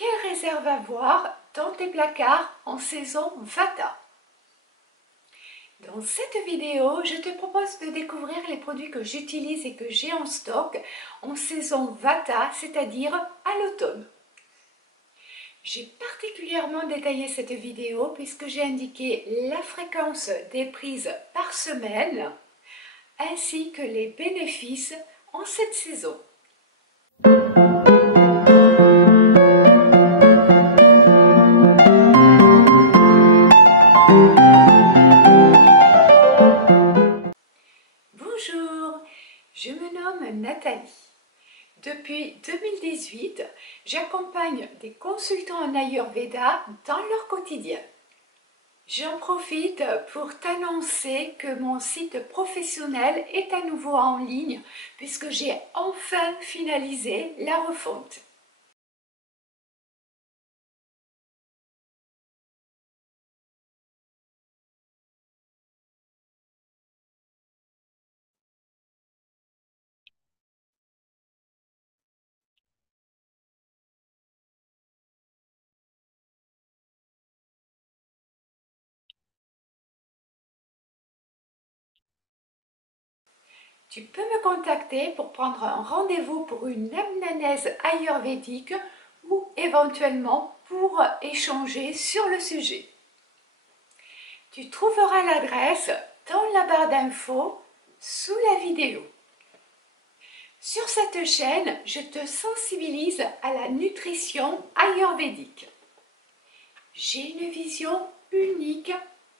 Quelle réserve avoir dans tes placards en saison Vata? Dans cette vidéo, je te propose de découvrir les produits que j'utilise et que j'ai en stock en saison Vata, c'est-à-dire à l'automne. J'ai particulièrement détaillé cette vidéo puisque j'ai indiqué la fréquence des prises par semaine ainsi que les bénéfices en cette saison. Bonjour, je me nomme Nathalie. Depuis 2018, j'accompagne des consultants en Ayurveda dans leur quotidien. J'en profite pour t'annoncer que mon site professionnel est à nouveau en ligne puisque j'ai enfin finalisé la refonte. Tu peux me contacter pour prendre un rendez-vous pour une anamnèse ayurvédique ou éventuellement pour échanger sur le sujet. Tu trouveras l'adresse dans la barre d'infos sous la vidéo. Sur cette chaîne, je te sensibilise à la nutrition ayurvédique. J'ai une vision unique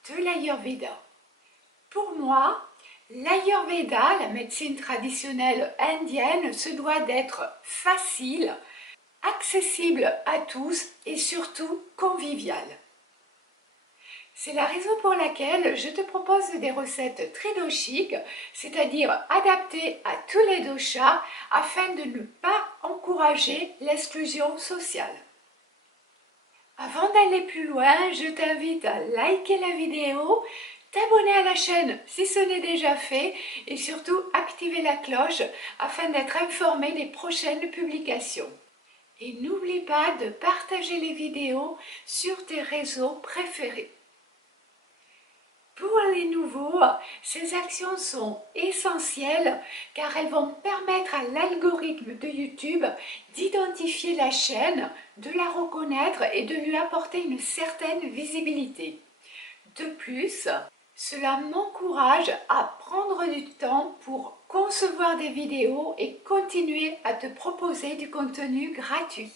de l'Ayurveda. Pour moi, l'Ayurveda, la médecine traditionnelle indienne, se doit d'être facile, accessible à tous et surtout conviviale. C'est la raison pour laquelle je te propose des recettes tridoshiques, c'est-à-dire adaptées à tous les doshas afin de ne pas encourager l'exclusion sociale. Avant d'aller plus loin, je t'invite à liker la vidéo, t'abonner à la chaîne si ce n'est déjà fait et surtout activer la cloche afin d'être informé des prochaines publications. Et n'oublie pas de partager les vidéos sur tes réseaux préférés. Pour les nouveaux, ces actions sont essentielles car elles vont permettre à l'algorithme de YouTube d'identifier la chaîne, de la reconnaître et de lui apporter une certaine visibilité. De plus, cela m'encourage à prendre du temps pour concevoir des vidéos et continuer à te proposer du contenu gratuit.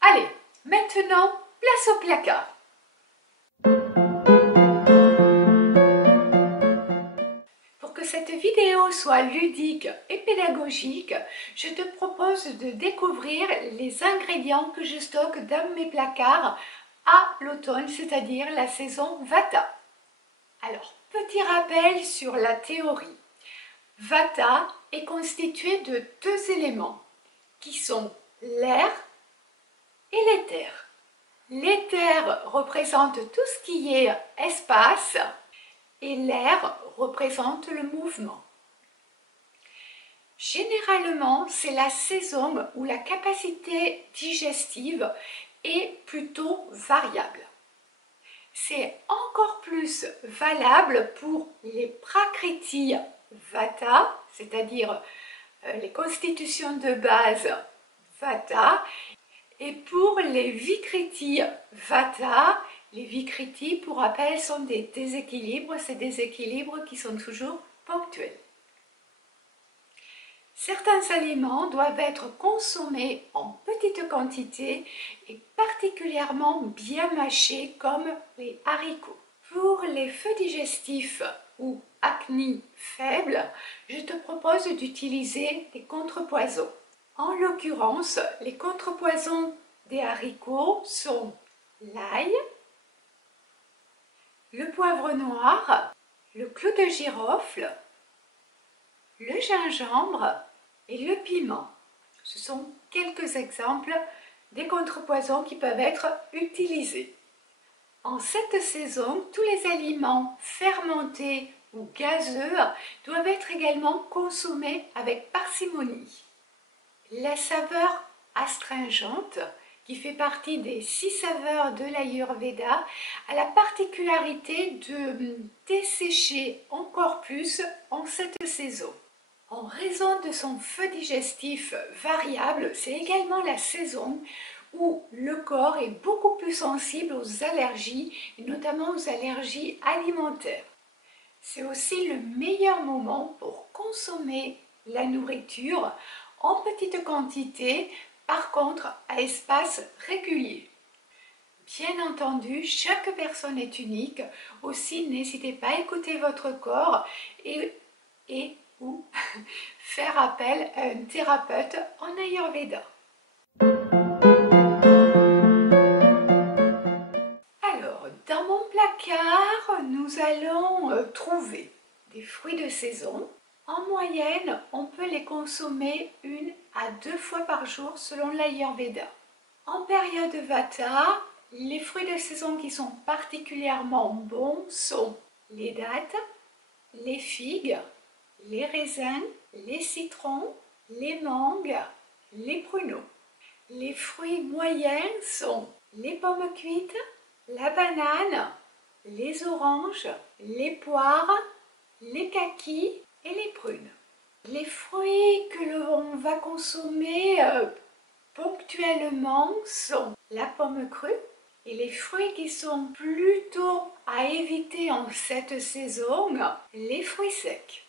Allez, maintenant, place au placard. Cette vidéo soit ludique et pédagogique, je te propose de découvrir les ingrédients que je stocke dans mes placards à l'automne, c'est-à-dire la saison Vata. Alors, petit rappel sur la théorie. Vata est constitué de deux éléments qui sont l'air et l'éther. L'éther représente tout ce qui est espace et l'air représente le mouvement. Généralement, c'est la saison où la capacité digestive est plutôt variable. C'est encore plus valable pour les prakriti vata, c'est-à-dire les constitutions de base vata, et pour les vikriti vata. Les vikriti, pour rappel, sont des déséquilibres, ces déséquilibres qui sont toujours ponctuels. Certains aliments doivent être consommés en petite quantité et particulièrement bien mâchés comme les haricots. Pour les feux digestifs ou acné faibles, je te propose d'utiliser des contrepoisons. En l'occurrence, les contrepoisons des haricots sont l'ail, le poivre noir, le clou de girofle, le gingembre et le piment. Ce sont quelques exemples des contrepoisons qui peuvent être utilisés. En cette saison, tous les aliments fermentés ou gazeux doivent être également consommés avec parcimonie. La saveur astringente, qui fait partie des 6 saveurs de l'Ayurveda, a la particularité de dessécher encore plus en cette saison. En raison de son feu digestif variable, c'est également la saison où le corps est beaucoup plus sensible aux allergies, et notamment aux allergies alimentaires. C'est aussi le meilleur moment pour consommer la nourriture en petite quantité, par contre à espace régulier. Bien entendu, chaque personne est unique, aussi n'hésitez pas à écouter votre corps et ou faire appel à un thérapeute en Ayurveda. Alors, dans mon placard, nous allons trouver des fruits de saison. En moyenne, on peut les consommer 1 à 2 fois par jour selon l'Ayurveda. En période Vata, les fruits de saison qui sont particulièrement bons sont les dattes, les figues, les raisins, les citrons, les mangues, les pruneaux. Les fruits moyens sont les pommes cuites, la banane, les oranges, les poires, les kakis et les prunes. Les fruits que l'on va consommer ponctuellement sont la pomme crue et les fruits qui sont plutôt à éviter en cette saison, les fruits secs.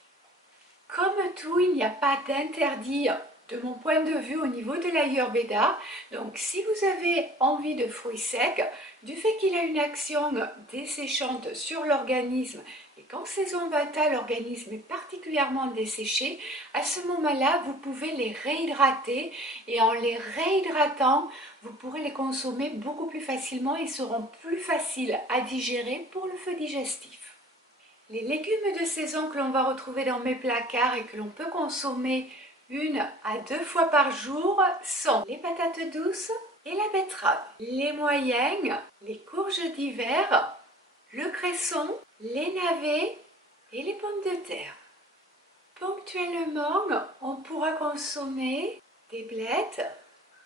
Comme tout, il n'y a pas d'interdit de mon point de vue au niveau de l'Ayurveda. Donc si vous avez envie de fruits secs, du fait qu'il a une action desséchante sur l'organisme et qu'en saison Vata l'organisme est particulièrement desséché, à ce moment-là vous pouvez les réhydrater et en les réhydratant vous pourrez les consommer beaucoup plus facilement et seront plus faciles à digérer pour le feu digestif. Les légumes de saison que l'on va retrouver dans mes placards et que l'on peut consommer 1 à 2 fois par jour sont les patates douces et la betterave. Les moyennes, les courges d'hiver, le cresson, les navets et les pommes de terre. Ponctuellement, on pourra consommer des blettes,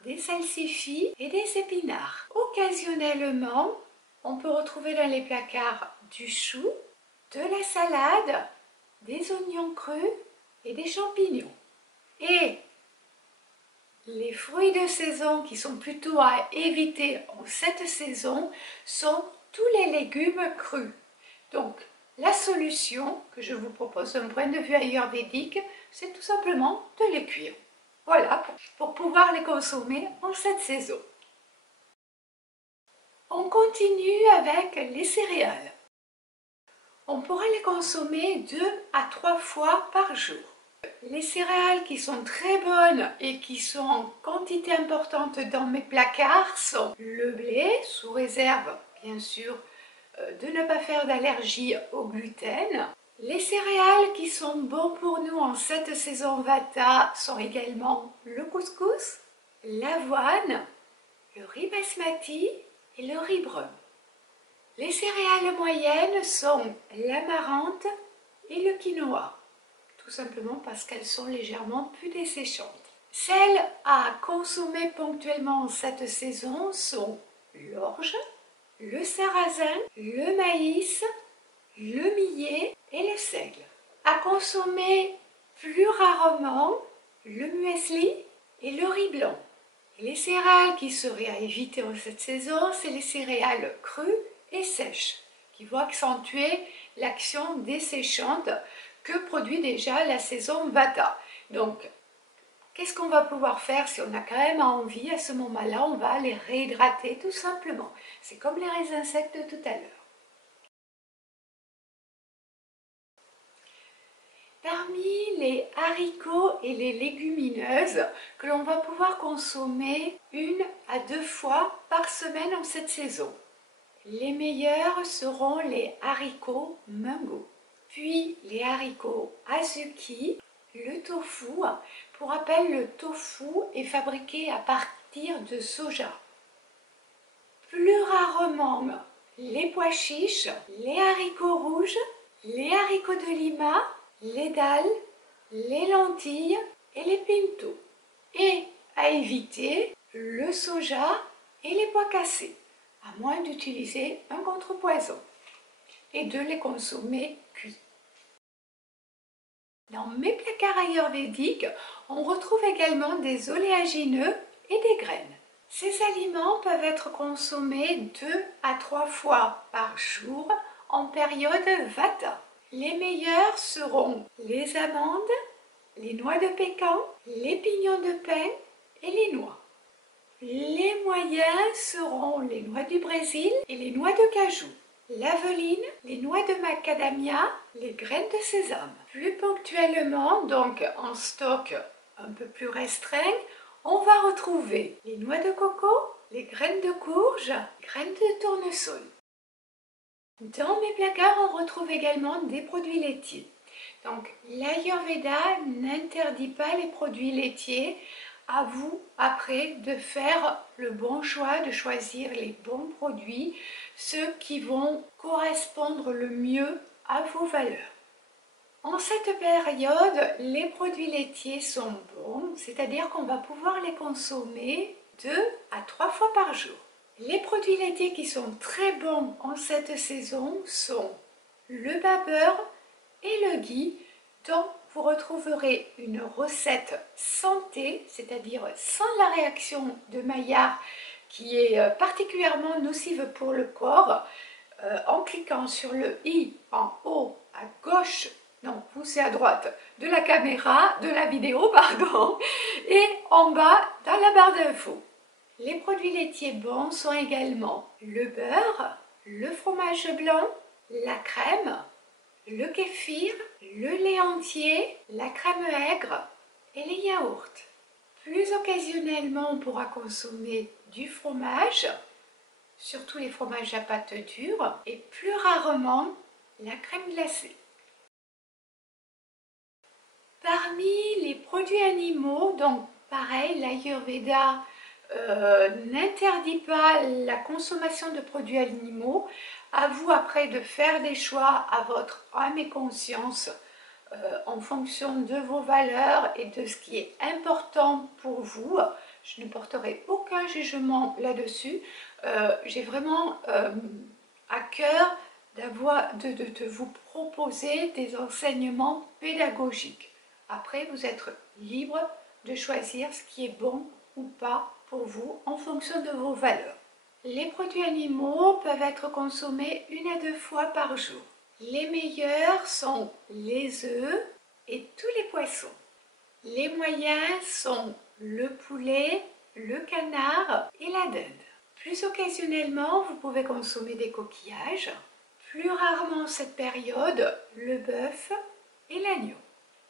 des salsifis et des épinards. Occasionnellement, on peut retrouver dans les placards du chou, de la salade, des oignons crus et des champignons. Et les fruits de saison qui sont plutôt à éviter en cette saison sont tous les légumes crus. Donc la solution que je vous propose d'un point de vue ayurvédique, c'est tout simplement de les cuire. Voilà, pour pouvoir les consommer en cette saison. On continue avec les céréales. On pourra les consommer 2 à 3 fois par jour. Les céréales qui sont très bonnes et qui sont en quantité importante dans mes placards sont le blé, sous réserve bien sûr de ne pas faire d'allergie au gluten. Les céréales qui sont bons pour nous en cette saison Vata sont également le couscous, l'avoine, le riz basmati et le riz brun. Les céréales moyennes sont l'amarante et le quinoa, tout simplement parce qu'elles sont légèrement plus desséchantes. Celles à consommer ponctuellement en cette saison sont l'orge, le sarrasin, le maïs, le millet et le seigle. À consommer plus rarement le muesli et le riz blanc. Et les céréales qui seraient à éviter en cette saison, c'est les céréales crues et sèches, qui vont accentuer l'action desséchante que produit déjà la saison Vata. Donc, qu'est-ce qu'on va pouvoir faire si on a quand même envie à ce moment-là? On va les réhydrater tout simplement. C'est comme les raisins secs de tout à l'heure. Parmi les haricots et les légumineuses que l'on va pouvoir consommer 1 à 2 fois par semaine en cette saison, les meilleurs seront les haricots mungo, puis les haricots azuki, le tofu. Pour rappel, le tofu est fabriqué à partir de soja. Plus rarement, les pois chiches, les haricots rouges, les haricots de Lima, les dalles, les lentilles et les pinto. Et à éviter, le soja et les pois cassés, à moins d'utiliser un contrepoison et de les consommer cuits. Dans mes placards ayurvédiques, on retrouve également des oléagineux et des graines. Ces aliments peuvent être consommés 2 à 3 fois par jour en période Vata. Les meilleurs seront les amandes, les noix de pécan, les pignons de pin et les noix. Les moyens seront les noix du Brésil et les noix de cajou, l'aveline, les noix de macadamia, les graines de sésame. Plus ponctuellement, donc en stock un peu plus restreint, on va retrouver les noix de coco, les graines de courge, graines de tournesol. Dans mes placards, on retrouve également des produits laitiers. Donc l'Ayurveda n'interdit pas les produits laitiers. À vous après de faire le bon choix, de choisir les bons produits, ceux qui vont correspondre le mieux à vos valeurs. En cette période, les produits laitiers sont bons, c'est-à-dire qu'on va pouvoir les consommer 2 à 3 fois par jour. Les produits laitiers qui sont très bons en cette saison sont le babeur et le ghee, dont vous retrouverez une recette santé, c'est-à-dire sans la réaction de Maillard qui est particulièrement nocive pour le corps, en cliquant sur le i en haut à gauche, non, poussé à droite de la caméra, de la vidéo, pardon, et en bas dans la barre d'infos. Les produits laitiers bons sont également le beurre, le fromage blanc, la crème, le kéfir, le lait entier, la crème aigre et les yaourts. Plus occasionnellement, on pourra consommer du fromage, surtout les fromages à pâte dure, et plus rarement la crème glacée. Parmi les produits animaux, donc pareil, l'Ayurveda n'interdit pas la consommation de produits animaux. À vous après de faire des choix à votre âme et conscience en fonction de vos valeurs et de ce qui est important pour vous. Je ne porterai aucun jugement là-dessus. J'ai vraiment à cœur de vous proposer des enseignements pédagogiques. Après, vous êtes libre de choisir ce qui est bon ou pas pour vous en fonction de vos valeurs. Les produits animaux peuvent être consommés 1 à 2 fois par jour. Les meilleurs sont les œufs et tous les poissons. Les moyens sont le poulet, le canard et la dinde. Plus occasionnellement, vous pouvez consommer des coquillages. Plus rarement cette période, le bœuf et l'agneau.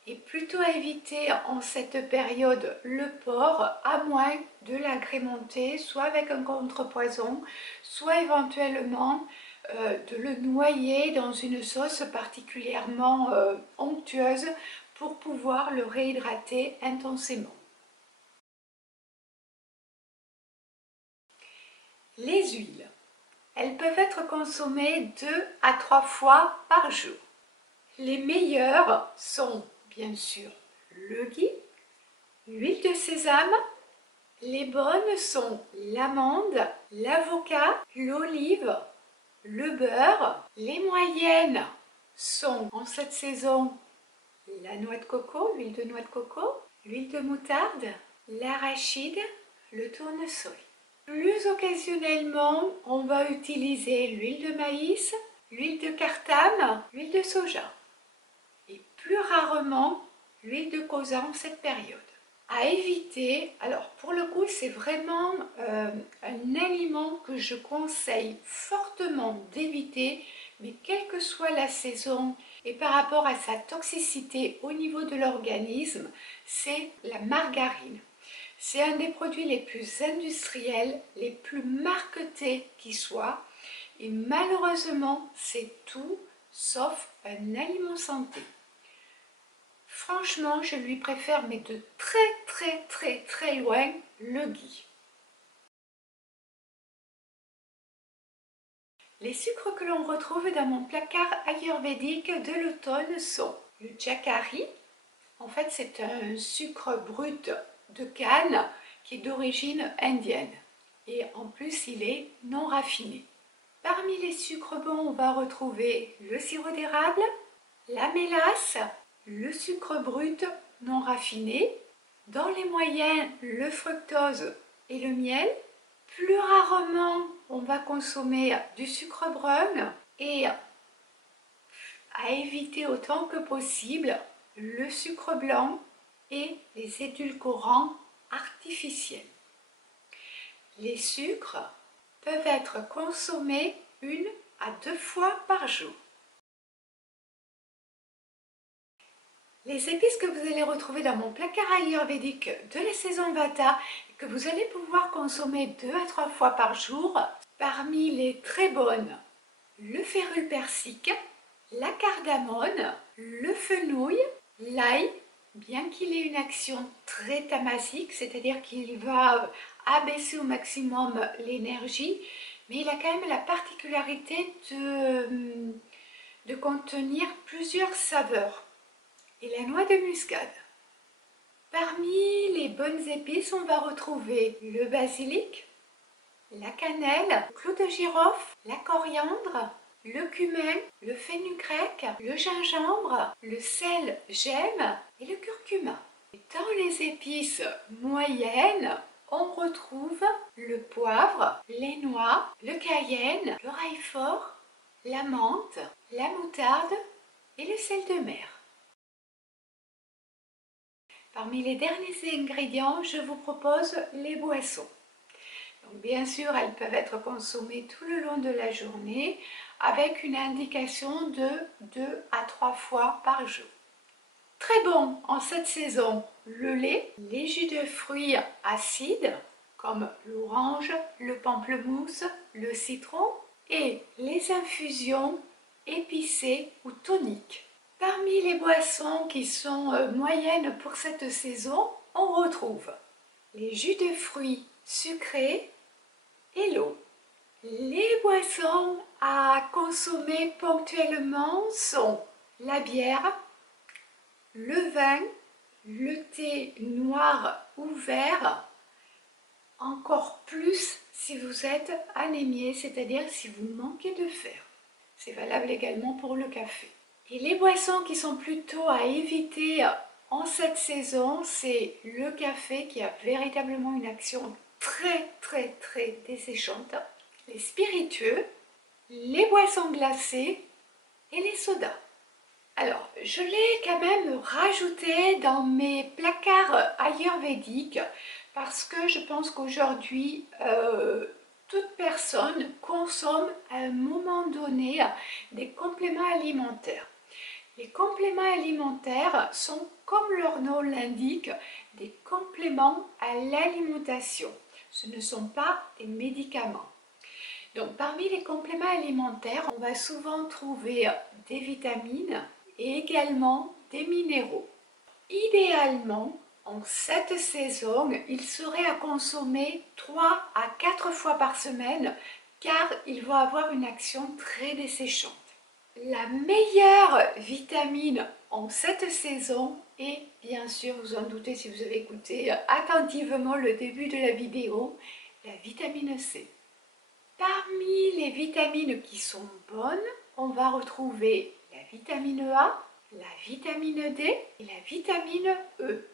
Et plutôt éviter en cette période le porc, à moins de l'agrémenter, soit avec un contrepoison, soit éventuellement de le noyer dans une sauce particulièrement onctueuse pour pouvoir le réhydrater intensément. Les huiles. Elles peuvent être consommées 2 à 3 fois par jour. Les meilleures sont bien sûr le ghee, l'huile de sésame. Les bonnes sont l'amande, l'avocat, l'olive, le beurre. Les moyennes sont en cette saison la noix de coco, l'huile de noix de coco, l'huile de moutarde, l'arachide, le tournesol. Plus occasionnellement, on va utiliser l'huile de maïs, l'huile de cartame, l'huile de soja. Et plus rarement l'huile de colza en cette période. À éviter, alors pour le coup c'est vraiment un aliment que je conseille fortement d'éviter, mais quelle que soit la saison et par rapport à sa toxicité au niveau de l'organisme, c'est la margarine. C'est un des produits les plus industriels, les plus marketés qui soient, et malheureusement c'est tout sauf un aliment santé. Franchement, je lui préfère, mais de très loin, le ghee. Les sucres que l'on retrouve dans mon placard ayurvédique de l'automne sont le jacquari. En fait, c'est un sucre brut de canne qui est d'origine indienne. Et en plus, il est non raffiné. Parmi les sucres bons, on va retrouver le sirop d'érable, la mélasse, le sucre brut non raffiné. Dans les moyens, le fructose et le miel. Plus rarement, on va consommer du sucre brun et à éviter autant que possible le sucre blanc et les édulcorants artificiels. Les sucres peuvent être consommés 1 à 2 fois par jour. Les épices que vous allez retrouver dans mon placard ayurvédique de la saison Vata et que vous allez pouvoir consommer 2 à 3 fois par jour, parmi les très bonnes, le férule persique, la cardamone, le fenouil, l'ail, bien qu'il ait une action très tamasique, c'est-à-dire qu'il va abaisser au maximum l'énergie, mais il a quand même la particularité de contenir plusieurs saveurs. Et la noix de muscade. Parmi les bonnes épices, on va retrouver le basilic, la cannelle, le clou de girofle, la coriandre, le cumin, le fenugrec, le gingembre, le sel gemme et le curcuma. Et dans les épices moyennes, on retrouve le poivre, les noix, le cayenne, le raifort, la menthe, la moutarde et le sel de mer. Parmi les derniers ingrédients, je vous propose les boissons. Donc, bien sûr, elles peuvent être consommées tout le long de la journée avec une indication de 2 à 3 fois par jour. Très bon en cette saison, le lait, les jus de fruits acides comme l'orange, le pamplemousse, le citron et les infusions épicées ou toniques. Parmi les boissons qui sont moyennes pour cette saison, on retrouve les jus de fruits sucrés et l'eau. Les boissons à consommer ponctuellement sont la bière, le vin, le thé noir ou vert, encore plus si vous êtes anémié, c'est-à-dire si vous manquez de fer. C'est valable également pour le café. Et les boissons qui sont plutôt à éviter en cette saison, c'est le café qui a véritablement une action très desséchante, les spiritueux, les boissons glacées et les sodas. Alors, je l'ai quand même rajouté dans mes placards ayurvédiques parce que je pense qu'aujourd'hui, toute personne consomme à un moment donné des compléments alimentaires. Les compléments alimentaires sont, comme leur nom l'indique, des compléments à l'alimentation. Ce ne sont pas des médicaments. Donc, parmi les compléments alimentaires, on va souvent trouver des vitamines et également des minéraux. Idéalement, en cette saison, il serait à consommer 3 à 4 fois par semaine car il va avoir une action très desséchante. La meilleure vitamine en cette saison est, bien sûr, vous en doutez si vous avez écouté attentivement le début de la vidéo, la vitamine C. Parmi les vitamines qui sont bonnes, on va retrouver la vitamine A, la vitamine D et la vitamine E.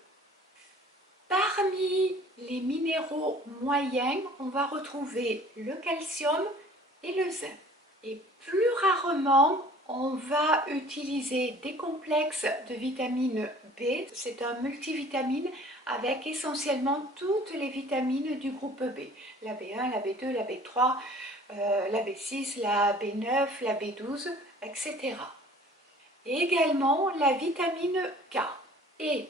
Parmi les minéraux moyens, on va retrouver le calcium et le zinc. Et plus rarement, on va utiliser des complexes de vitamine B. C'est un multivitamine avec essentiellement toutes les vitamines du groupe B. La B1, la B2, la B3, la B6, la B9, la B12, etc. Et également la vitamine K. Et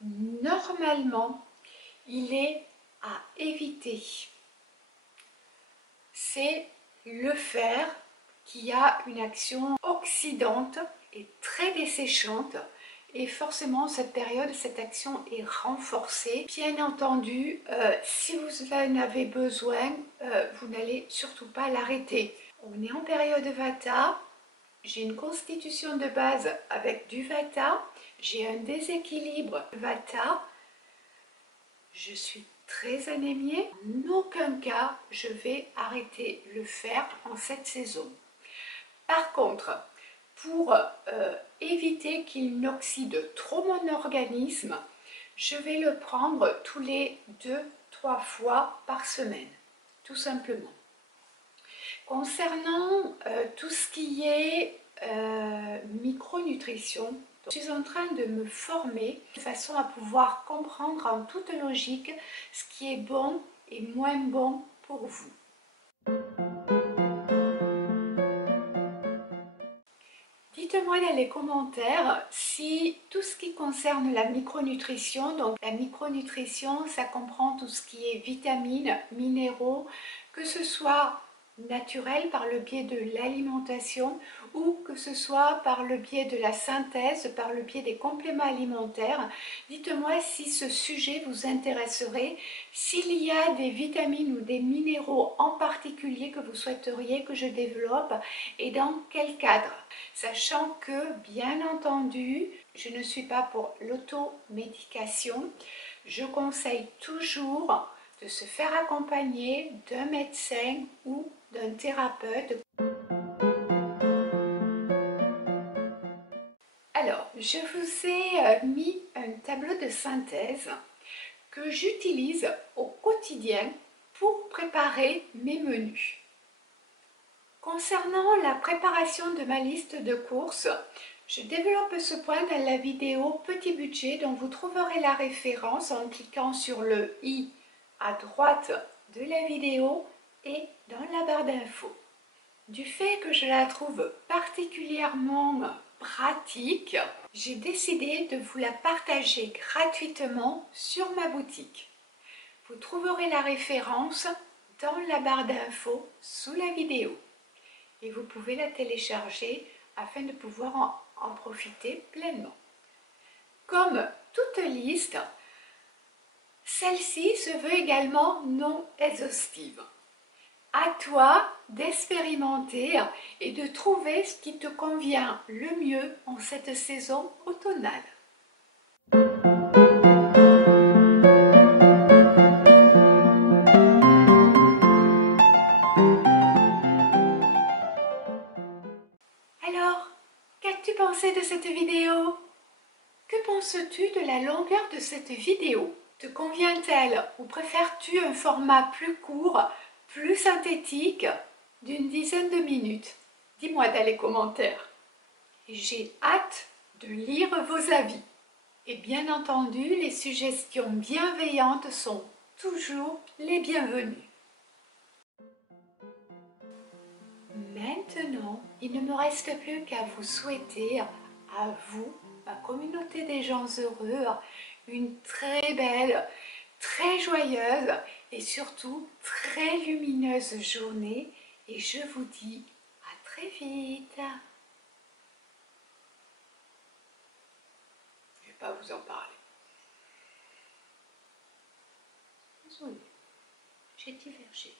normalement, il est à éviter. C'est le fer qui a une action oxydante et très desséchante. Et forcément, cette période, cette action est renforcée. Bien entendu, si vous en avez besoin, vous n'allez surtout pas l'arrêter. On est en période Vata. J'ai une constitution de base avec du Vata. J'ai un déséquilibre Vata. Je suis très anémiés, en aucun cas je vais arrêter le fer en cette saison. Par contre, pour éviter qu'il n'oxyde trop mon organisme, je vais le prendre tous les 2-3 fois par semaine, tout simplement. Concernant tout ce qui est micronutrition, je suis en train de me former de façon à pouvoir comprendre en toute logique ce qui est bon et moins bon pour vous. Dites-moi dans les commentaires si tout ce qui concerne la micronutrition, donc la micronutrition ça comprend tout ce qui est vitamines, minéraux, que ce soit naturel par le biais de l'alimentation ou que ce soit par le biais de la synthèse, par le biais des compléments alimentaires. Dites-moi si ce sujet vous intéresserait, s'il y a des vitamines ou des minéraux en particulier que vous souhaiteriez que je développe et dans quel cadre. Sachant que, bien entendu, je ne suis pas pour l'automédication, je conseille toujours de se faire accompagner d'un médecin ou d'un thérapeute. Alors, je vous ai mis un tableau de synthèse que j'utilise au quotidien pour préparer mes menus. Concernant la préparation de ma liste de courses, je développe ce point dans la vidéo Petit budget dont vous trouverez la référence en cliquant sur le i à droite de la vidéo et dans la barre d'infos. Du fait que je la trouve particulièrement pratique, j'ai décidé de vous la partager gratuitement sur ma boutique. Vous trouverez la référence dans la barre d'infos sous la vidéo. Et vous pouvez la télécharger afin de pouvoir en profiter pleinement. Comme toute liste, celle-ci se veut également non exhaustive. À toi d'expérimenter et de trouver ce qui te convient le mieux en cette saison automnale. Alors, qu'as-tu pensé de cette vidéo? Que penses-tu de la longueur de cette vidéo? Te convient-elle ou préfères-tu un format plus court, plus synthétique, d'une dizaine de minutes? Dis-moi dans les commentaires. J'ai hâte de lire vos avis. Et bien entendu, les suggestions bienveillantes sont toujours les bienvenues. Maintenant, il ne me reste plus qu'à vous souhaiter, à vous, ma communauté des gens heureux, une très belle, très joyeuse et surtout très lumineuse journée. Et je vous dis à très vite. Je ne vais pas vous en parler. Désolée, j'ai divergé.